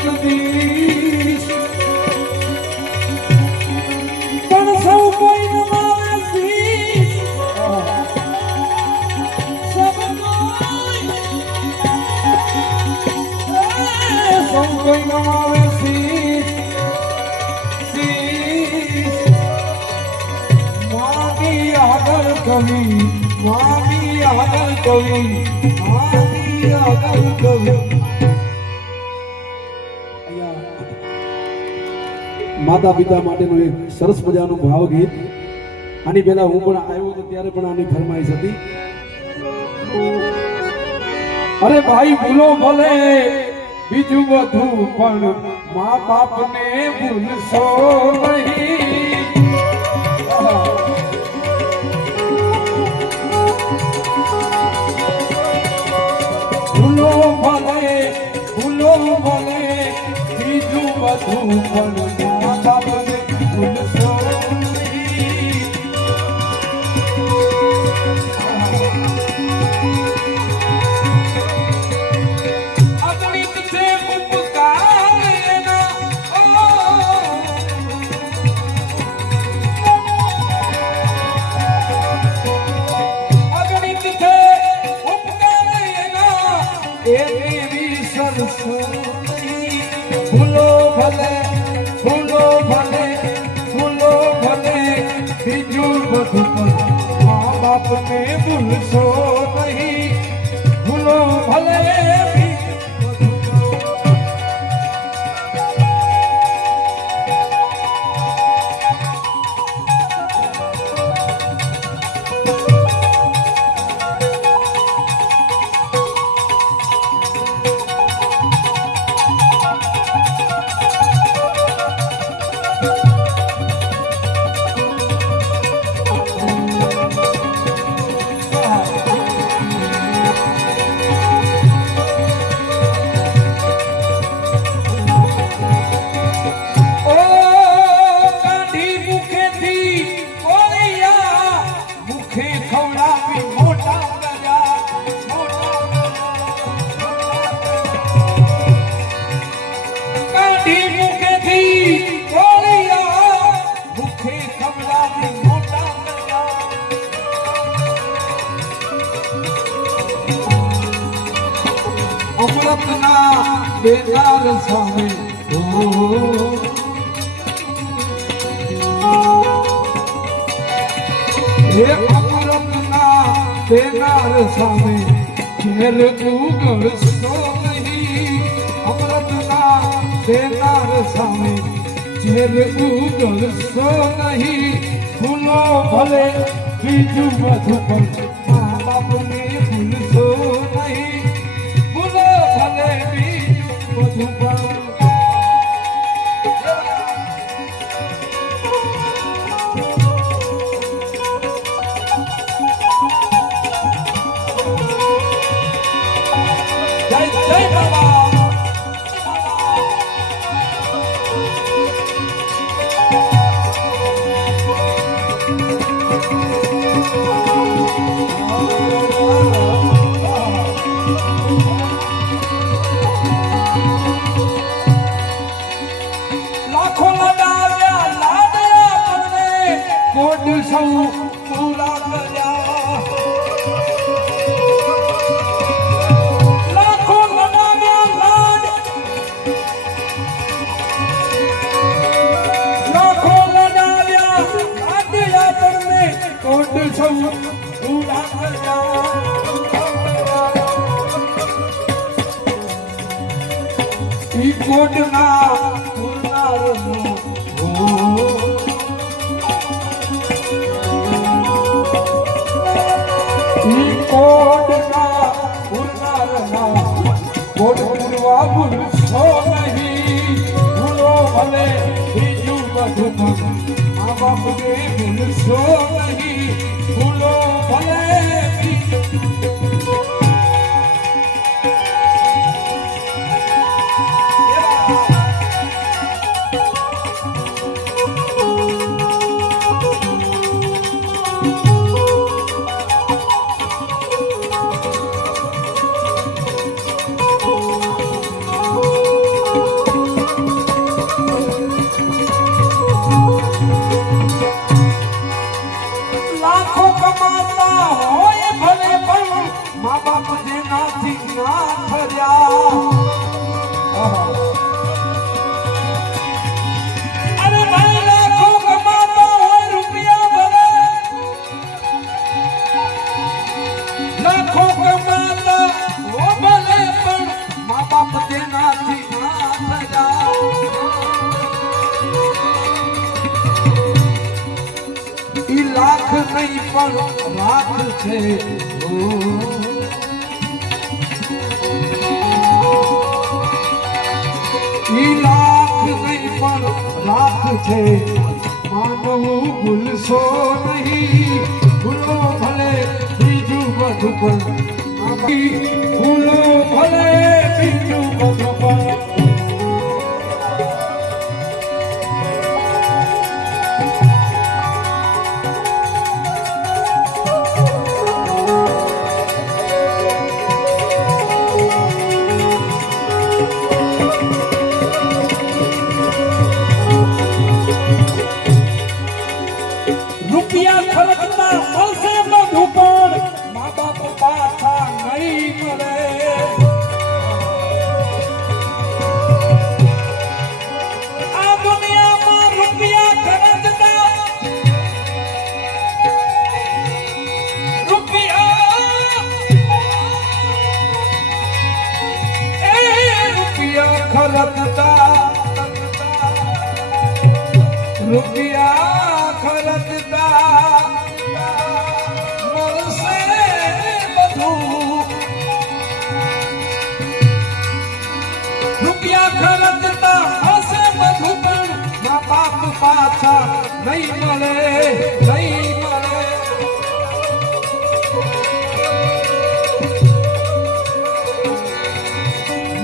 જગદીશ પણ સૌ કોઈ નમાવે શીશ સૌ કોઈ નમાવે શીશ શીશ માગી આગળ કવિ માગી આગળ કવિ માગી આગળ કવિ માતા પિતા માટેનું એક સરસ મજાનું ભાવ ગીત આની પહેલા હું પણ આવ્યો હતો ત્યારે પણ આની ફરમાઈશ હતી અરે ભાઈ ભૂલો ભલે બીજું બધું પણ મા બાપને ભૂલશો નહીં ભૂલો ભલે બીજું બધું પણ બીજું બધું મા બાપને ભૂલશો નહીં ભૂલો ભલે અમૃતના દેનાર સામે હે અમૃતના દેનાર સામે ઘેર ઉગડશો નહીં અમૃતના દેનાર સામે ઘેર ઉગડશો નહીં ભૂલો ભલે બીજું બધું પણ મા બાપને ભૂલશો નહીં કોટના પુરનારનો કોટના પુરનારના કોટ પુરવા ભૂલશો નહીં ભૂલો ભલે બીજું બધું મા બાપને ભૂલશો નહીં ભૂલો ભલે લાખો કમાતા હોય ભલે પણ મા બાપ જેનાથી ના થયા અરે ભાઈ લાખો કમાતા હોય રૂપિયા ભલે લાખો કમાતા હો ભલે પણ મા બાપ જેનાથી ના થયા ઈ લાખ નહીં પણ લાખ છે ઈ લાખ નહીં પણ લાખ છે માનવું ભૂલશો નહીં ભૂલો ભલે બીજું બધું પણ ભૂલો ભલે બીજું બધું પણ રૂપિયા ખર્ચતા મળશે બધું પણ મા બાપ પાછા નહીં મળે આ દુનિયામાં રૂપિયા ખર્ચતા રૂપિયા ખર્ચતા મળશે બધું રૂપિયા ખર્ચતા હશે બધું પણ મા બાપ પાછા નહીં મળે નહીં મળે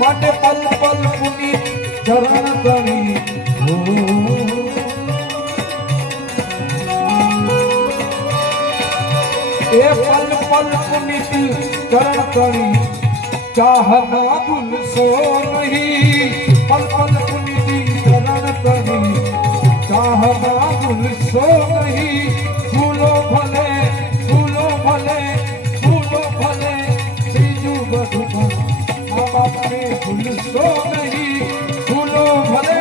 માટે પલ પલ પુનિત ચરણ ધણી એ પલ પલ પુનિત ચરણ ધણી ચાહના ભૂલશો નહીં પલ પલ પુનિત ચરણ ધણી ચાહના ભૂલશો નહીં ભૂલો ભલે ભૂલો ભલે ભૂલો ભલે બીજું બધું પણ મા બાપને ભૂલશો નહીં ભૂલો ભલે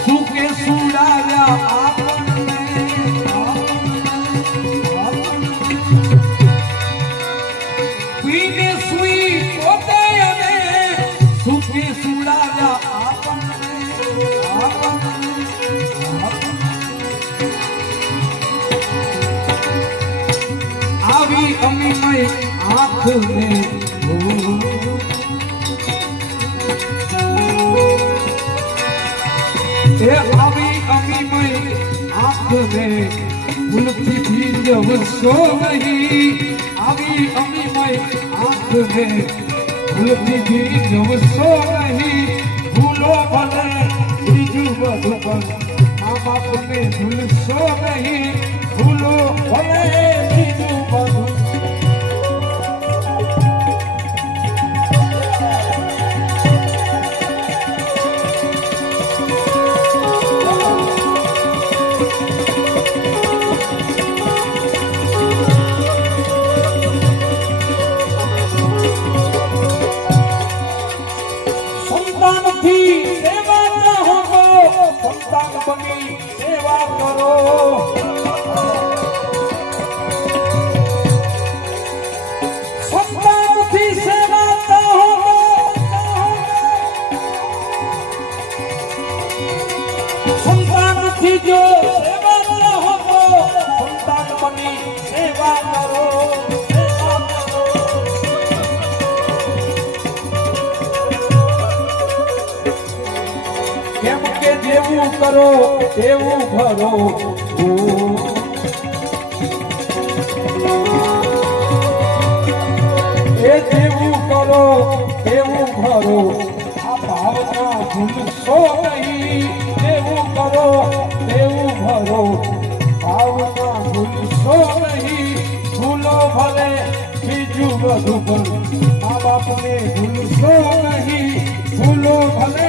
સુકે સુડાવ્યા આપણને પીને સુઈ પોતે અને સુકે સુડાવ્યા આપણને આવી અમીમય આંખને એ આવી અમીમય આંખને ભૂલથી ભીંજવશો નહીં આવી અમીમય આંખને ભૂલથી ભીંજવશો નહીં ભૂલો ભલે બીજું બધું પણ મા બાપને ભૂલશો નહીં ભૂલો ભલે બીજું બધું સંતાન બની સેવા કરો સંતાનથી સેવા સંતાનથી જો સેવા ન હો તો સંતાન બની સેવા કરો કેમ કે જેવું જેવું કરો એવું ભરો એ જેવું કરો એવું ભરો આ ભાવના ભૂલશો નહીં જેવું કરો એવું ભરો ભાવના ભૂલશો નહીં ભૂલો ભલે બીજું બધું પણ મા બાપને ભૂલશો નહીં ભૂલો ભલે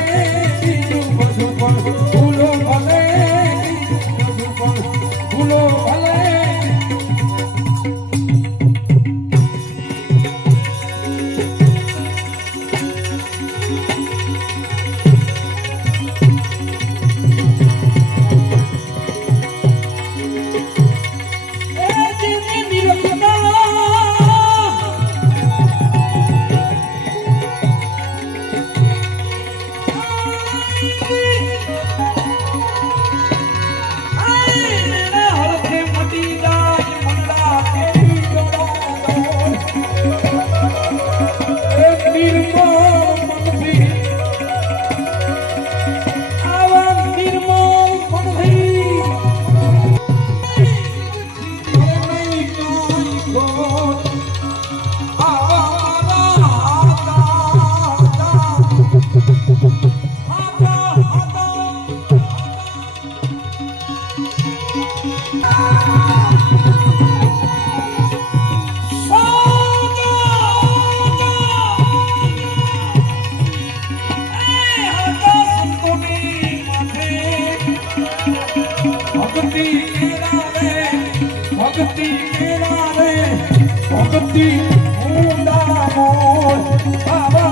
બીજું બધું પણ ભૂલો ભલે બીજું બધું પણ ભૂલો ભલે ભક્તિ મુંડા મોલ બાબા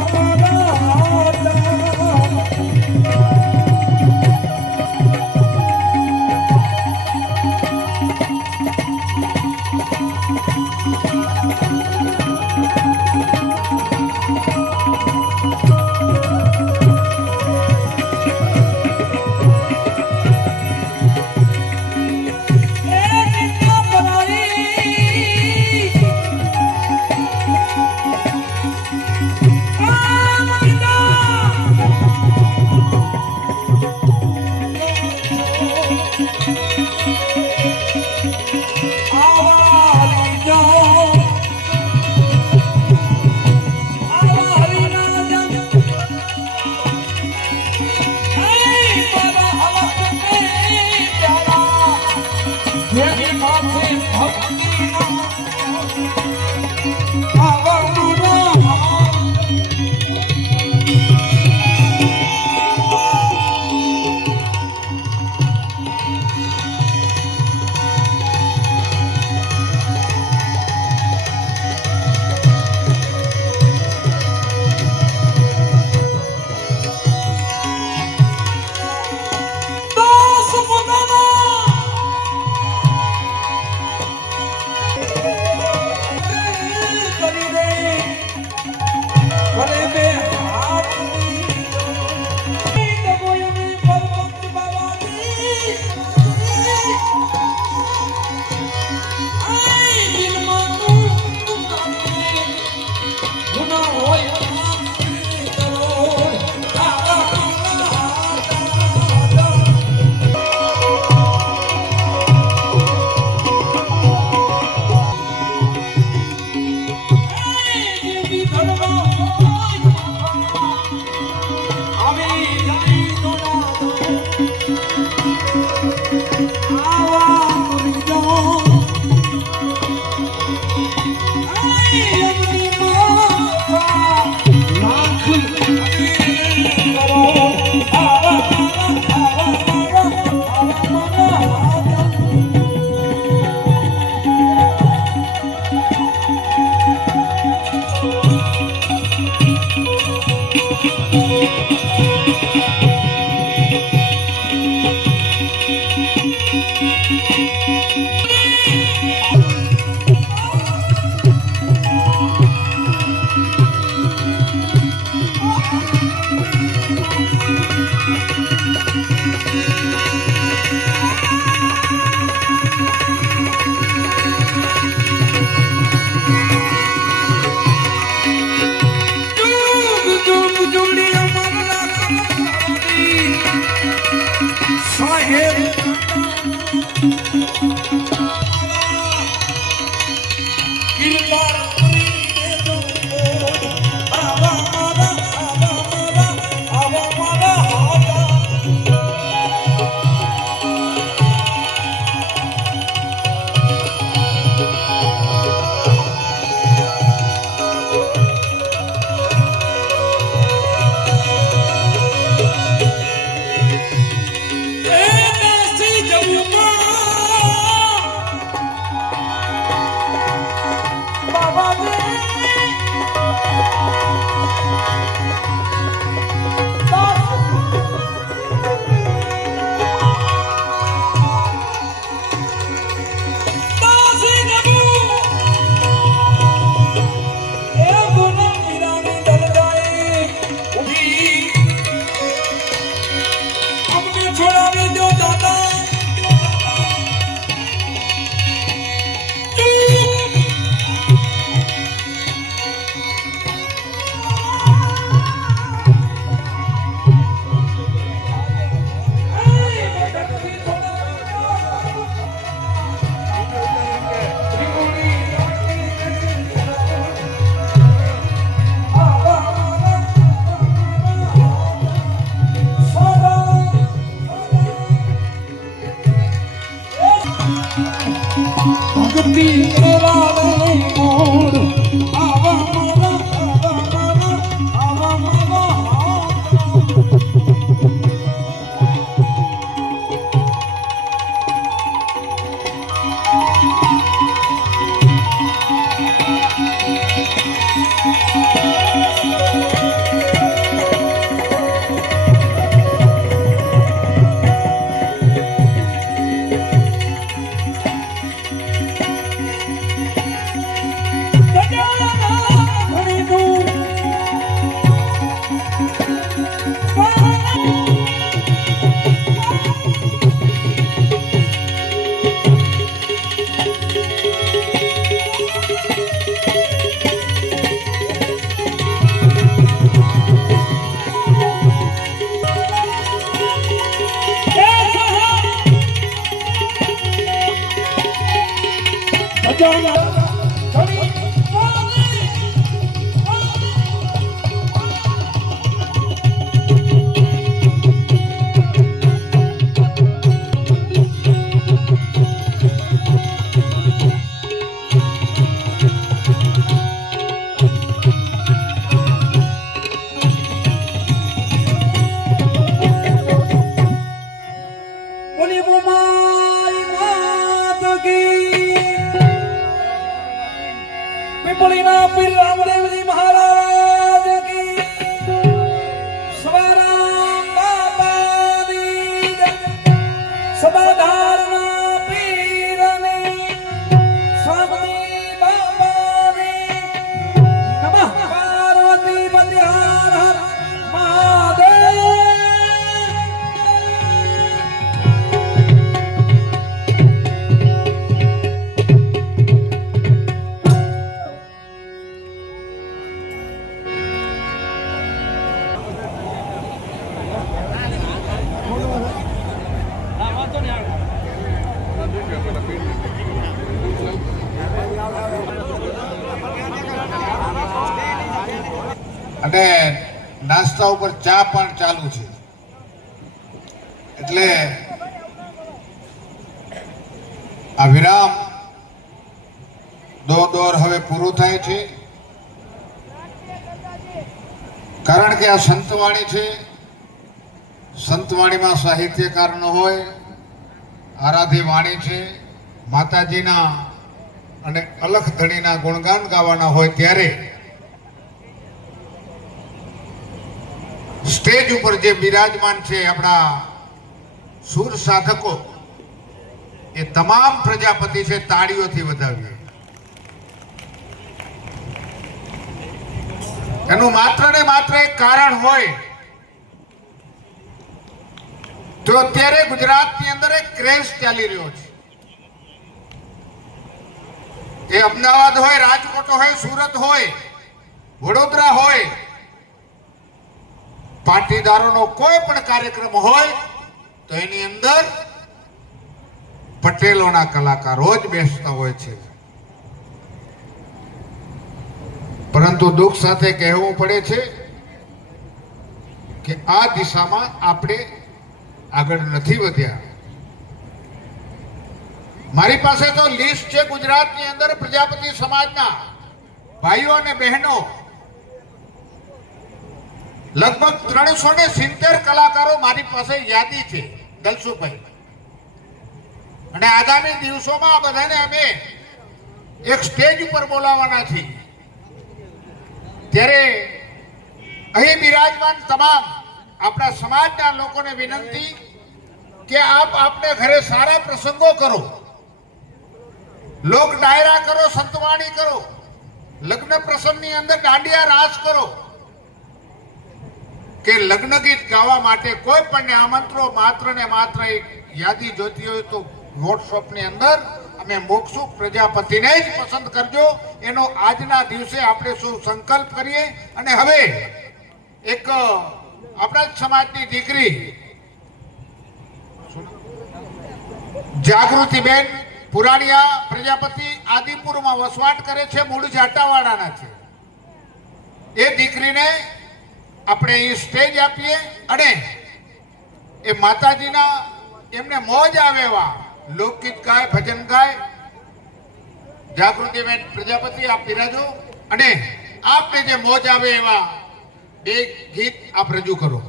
સાહેબ અને નાસ્તા ઉપર ચા પણ ચાલુ છે એટલે આ વિરામ દોર હવે પૂરું થાય છે કારણ કે આ સંતવાણી છે સંતવાણીમાં સાહિત્યકાર ન હોય આરાધી વાણી છે માતાજીના અને અલખ ધણીના ગુણગાન ગાવાના હોય ત્યારે સ્ટેજ ઉપર જે બિરાજમાન છે આપણા સુર સાધકો એ તમામ પ્રજાપતિ છે તાળીઓથી વધાવીએ એનું માત્ર ને માત્ર એક કારણ હોય તો અત્યારે ગુજરાતની અંદર એક ક્રેઝ ચાલી રહ્યો છે એ અમદાવાદ હોય રાજકોટ હોય સુરત હોય વડોદરા હોય પાટીદારોનો કોઈ પણ કાર્યક્રમ હોય તો એની અંદર પટેલોના કલાકારો જ બેસતા હોય છે. પરંતુ દુઃખ સાથે કહેવું પડે છે કે આ દિશામાં આપણે આગળ નથી વધ્યા. મારી પાસે તો લિસ્ટ છે ગુજરાતની અંદર પ્રજાપતિ સમાજના ભાઈઓ અને બહેનો, લગભગ 370 કલાકારો મારી પાસે યાદી છે દલસુભાઈ. અને આગામી દિવસોમાં આ બધાને અમે એક સ્ટેજ ઉપર બોલાવવાના છીએ. ત્યારે અહીં બિરાજમાન તમામ આપણા સમાજના લોકોને વિનંતી કે આપ આપને ઘરે સારા પ્રસંગો કરો, લોક ડાયરા કરો, સંતવાણી કરો, લગ્ન પ્રસંગની અંદર દાંડિયા રાસ કરો, કે લગ્ન ગીત ગાવા માટે કોઈ પણ આમંત્રો માત્ર ને માત્ર એક યાદી જોતી હોય તો વોટ્સઅપની અંદર અમે મોક્ષું. પ્રજાપતિને જ પસંદ કરજો. એનો આજના દિવસે આપણે શું સંકલ્પ કરીએ. અને હવે એક આપણા જ સમાજની દીકરી જાગૃતિબેન પુરાણીયા પ્રજાપતિ આદિપુરમાં વસવાટ કરે છે, મૂળ જાટાવાડાના છે. એ દીકરીને આપણે અહીં સ્ટેજ આપીએ અને એ માતાજીના એમને મોજ આવે એવા લોકગીત ગાય, ભજન ગાય. જાગૃતિબેન પ્રજાપતિ આપ બિરાજો અને આપને જે મોજ આવે એવા બે ગીત આપ રજૂ કરો.